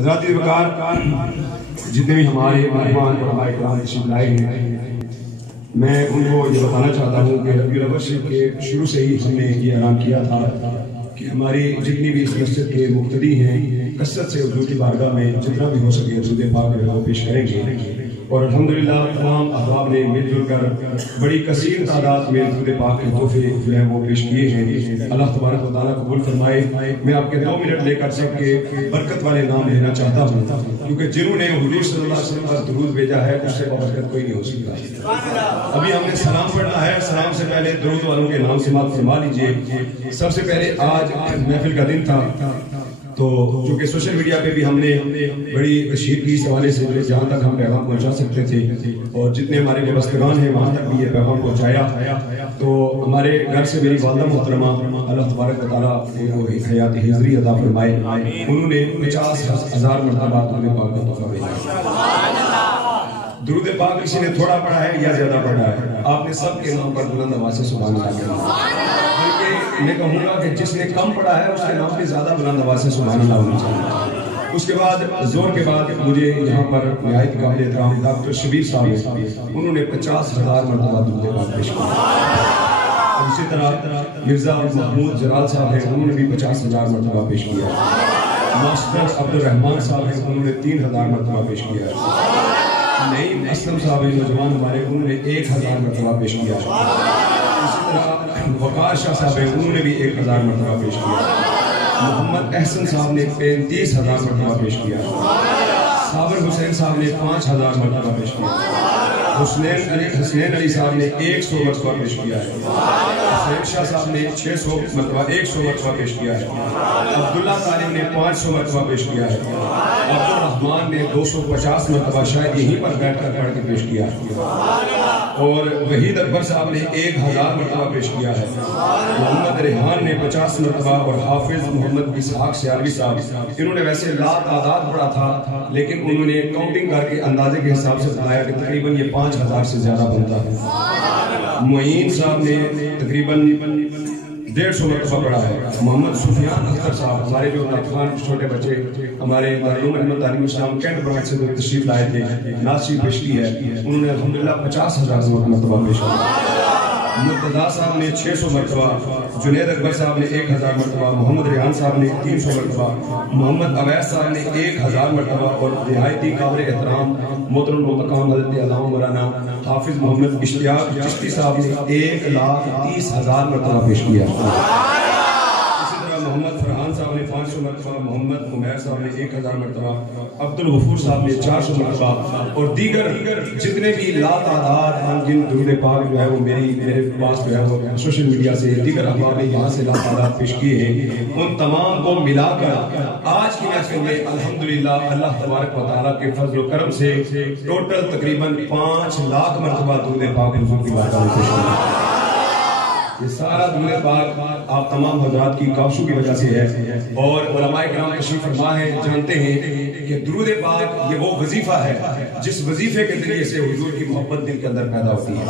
حضرات وقار جتنے بھی ہمارے مہمان علماء کرام تشریف لائے ہیں، میں ان کو یہ بتانا چاہتا ہوں کہ ربیع الاول شریف کے شروع سے ہی ہم نے یہ اعلان کیا تھا کہ ہماری جتنی بھی اس مسجد کے مقتدی ہیں کثرت سے حضور کی بارگاہ میں جتنا بھی ہو سکے درود پاک کو پیش کریں گے، اور الحمدللہ تمام احباب نے مل جل کر بڑی کثیر تعداد میں درود پاک کے تحفے جو ہیں وہ پیش کیے ہیں۔ اللہ تبارک و تعالیٰ قبول فرمائے۔ میں آپ کے 2 منٹ لے کر سب کے برکت والے نام لینا چاہتا ہوں، کیونکہ جنہوں نے حضور صلی اللہ علیہ وسلم پر درود بھیجا ہے اس سے برکت کوئی نہیں ہو سکتا۔ ابھی ہم نے سلام پڑھنا ہے، سلام سے پہلے درود والوں کے نام سے سماعت فرما لیجئے۔ سب سے پہلے آج محفل کا دن تھا، تو چونکہ سوشل میڈیا پہ بھی ہم نے بڑی تشہیر کی اس حوالے سے جہاں تک ہم پیغام پہنچا سکتے تھے، اور جتنے ہمارے وابستگان ہیں وہاں تک بھی یہ پیغام پہنچایا۔ تو ہمارے گھر سے میری والدہ محترمہ اللہ تبارک و تعالیٰ کو حیات حضری عطا فرمائے، انہوں نے 50,000 مرتبہ درود پاک کا تحفہ بھیجا۔ درود پاک کسی نے تھوڑا پڑھا ہے یا زیادہ پڑھا ہے؟ آپ نے سب کے نام پر بلند آواز سے سبحان اللہ کہا۔ میں کہوں گا کہ جس نے کم پڑھا ہے اس کے نام پہ زیادہ بلند آواز سے سبحان اللہ ہونا چاہیے۔ اس کے بعد زور کے بعد مجھے یہاں پر نہایت قابل احترام ڈاکٹر شبیر صاحب ہیں، انہوں نے 50,000 مرتبہ درود پاک پیش کیا۔ اسی طرح مرزا محمود جلال صاحب ہیں، انہوں نے بھی 50,000 مرتبہ پیش کیا۔ ماسٹر عبد الرحمان صاحب ہیں، انہوں نے 3,000 مرتبہ پیش کیا۔ نعیم اسلم صاحب ہیں نوجوان ہمارے، انہوں نے 1,000 مرتبہ پیش کیا۔ اسی طرح وقار شاہ صاحب ہیں، انہوں نے بھی 1,000 مرتبہ پیش کیا۔ محمد احسن صاحب نے 35,000 مرتبہ پیش کیا۔ صابر حسین صاحب نے 5,000 مرتبہ پیش کیا۔ حسنین علی صاحب نے 100 مرتبہ پیش کیا ہے۔ حسین شاہ صاحب نے 100 مرتبہ پیش کیا ہے۔ عبداللہ طالب نے 500 مرتبہ پیش کیا ہے۔ عبد الرحمان نے 250 مرتبہ شاید یہیں پر بیٹھ کر پڑھ کے پیش کیا ہے۔ اور وحید اکبر صاحب نے 1,000 مرتبہ پیش کیا ہے۔ محمد ریحان نے 50 مرتبہ، اور حافظ محمد اسحاق سیالوی صاحب، انہوں نے ویسے لا تعداد پڑھا تھا لیکن انہوں نے کاؤنٹنگ کر کے اندازے کے حساب سے بتایا کہ تقریباً یہ 5,000 سے زیادہ بنتا ہے۔ معین صاحب نے تقریباً 150 مرتبہ پڑھا ہے۔ محمد سفیان اختر صاحب، ہمارے جو ناتخوان چھوٹے بچے ہمارے دارالعلوم احمد تعلیم اسلام کینٹ برانچ سے تشریف لائے تھے، نعت شریف پیش کی ہے، انہوں نے الحمدللہ 50,000 مرتبہ پیش کیا۔ مرتضیٰ صاحب نے 600 مرتبہ، جنید اکبر صاحب نے 1,000 مرتبہ، محمد ریحان صاحب نے 300 مرتبہ، محمد اویس صاحب نے 1,000 مرتبہ، اور نہایتی قابل احترام محترم مقام حضرت علامہ مولانا حافظ محمد اشتیاق چشتی صاحب نے 1,30,000 مرتبہ پیش کیا۔ اسی طرح محمد فرحان صاحب نے 500 مرتبہ، محمد عمیر صاحب نے 1,000 مرتبہ، عبد الغفور صاحب نے 400 مرتبہ، اور دیگر جتنے بھی لا تعداد جن درود پاک جو ہے وہ میرے پاس جو ہے وہ سوشل میڈیا سے دیگر احباب نے یہاں سے لا تعداد پیش کیے ہیں، ان تمام کو ملا کر آج کی محفل میں الحمدللہ اللہ تبارک و تعالیٰ کے فضل و کرم سے ٹوٹل تقریباً 5 لاکھ مرتبہ درود پاک حضور کی بارگاہ میں پیش کیا۔ یہ سارا درود پاک آپ تمام حضرات کی کاوشوں کی وجہ سے ہے، اور علماء کرام تشریف فرما ہے جانتے ہیں کہ درود پاک یہ وہ وظیفہ ہے جس وظیفے کے ذریعے سے حضور کی محبت دل کے اندر پیدا ہوتی ہے۔